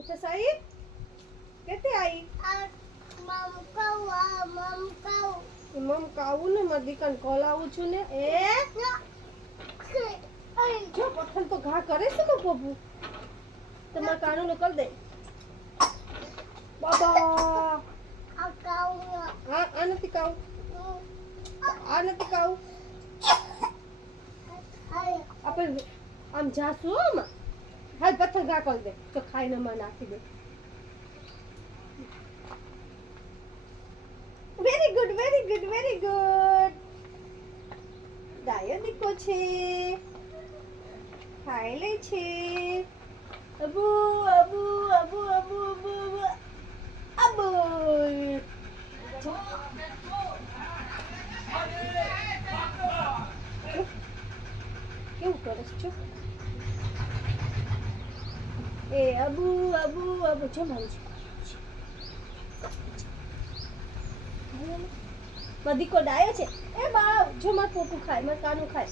ઉઠે સાઈ કેતે આઈ મમ કાવું ને મારી દીકરાને કોલાવું છું ને એ જો પથ્થર તો ઘા કરે છે ને પપ્પુ તમારા કાનૂન કર દે બાબા આ નથી કાવું આ નથી કાવું આપણે આમ જાશું આમાં હાલ પથ્થર ઘા કરી દે તો ખાઈને માં નાખી દે very good very good very good ડાયો દીકો છે ખાઈ લે છે અબુ અબુ અબુ અબુ અબુ અબુ કેવું કરસ છો એ અબુ અબુ અબુ જો મારું દીકો ડાયો છે એ બા જો માર પોપું ખાય માર કાનું ખાય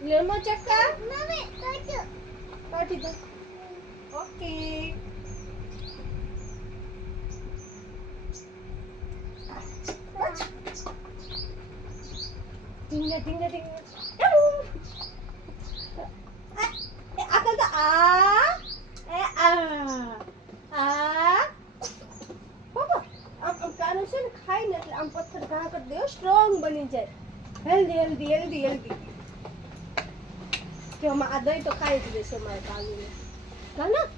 લેમો ચક્કા મમ્મી કાઢી દો ઓકે ટીંગ ટીંગ ટીંગ આ કરતા આ એ આ બાબા આમ કાનું છે ને ખાઈ ને એટલે આમ પથ્થર ઘા કરી દે સ્ટ્રોંગ બની જાય હેલ્ધી હેલ્ધી હેલ્ધી હેલ્ધી કે આ દહીં તો ખાઈ જ દેશે મારે કાનું કાનું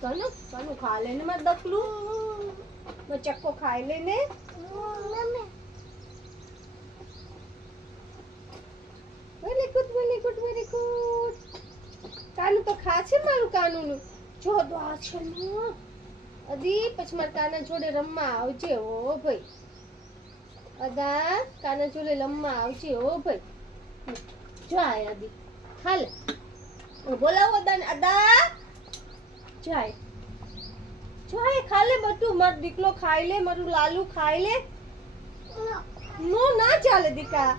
કાનું કાનું ખા લેને મારે દખલું ચક્કો ખાઈ લેને very good very good very good કાનું તો ખા છે મારું કાનુંનું જો તો આ છે ને અદી પછી મારા કાના જોડે રમવા આવજે ઓ ભાઈ અદા કાના જોડે રમવા આવજે ઓ ભાઈ જો આય અદી હાલ બોલાવો અદાને અદા જાય જાય ખાલે બધું મારો દીકલો ખાઈ લે મારું લાલુ ખાઈ લે નો ના ચાલે દીકા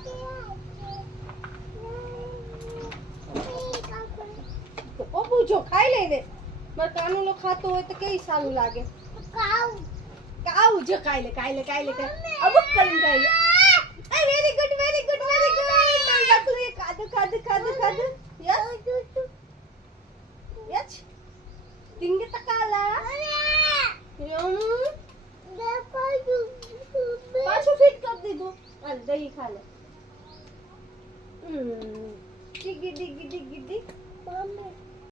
તો પપ્પુ જો ખાઈ લે ને માર કાનુલો ખાતો હોય તો કેવી સારું લાગે કાવ જો ખાઈ લે અબ કરીને ખાઈ લે very good very good very good મારા તું એ ખાધું યસ યસ તિંગે તકાલા પાછું ફિટ કરી દીધું હાલ દહીં ખા લે ડિગી ડિગી ડિગી ડિગ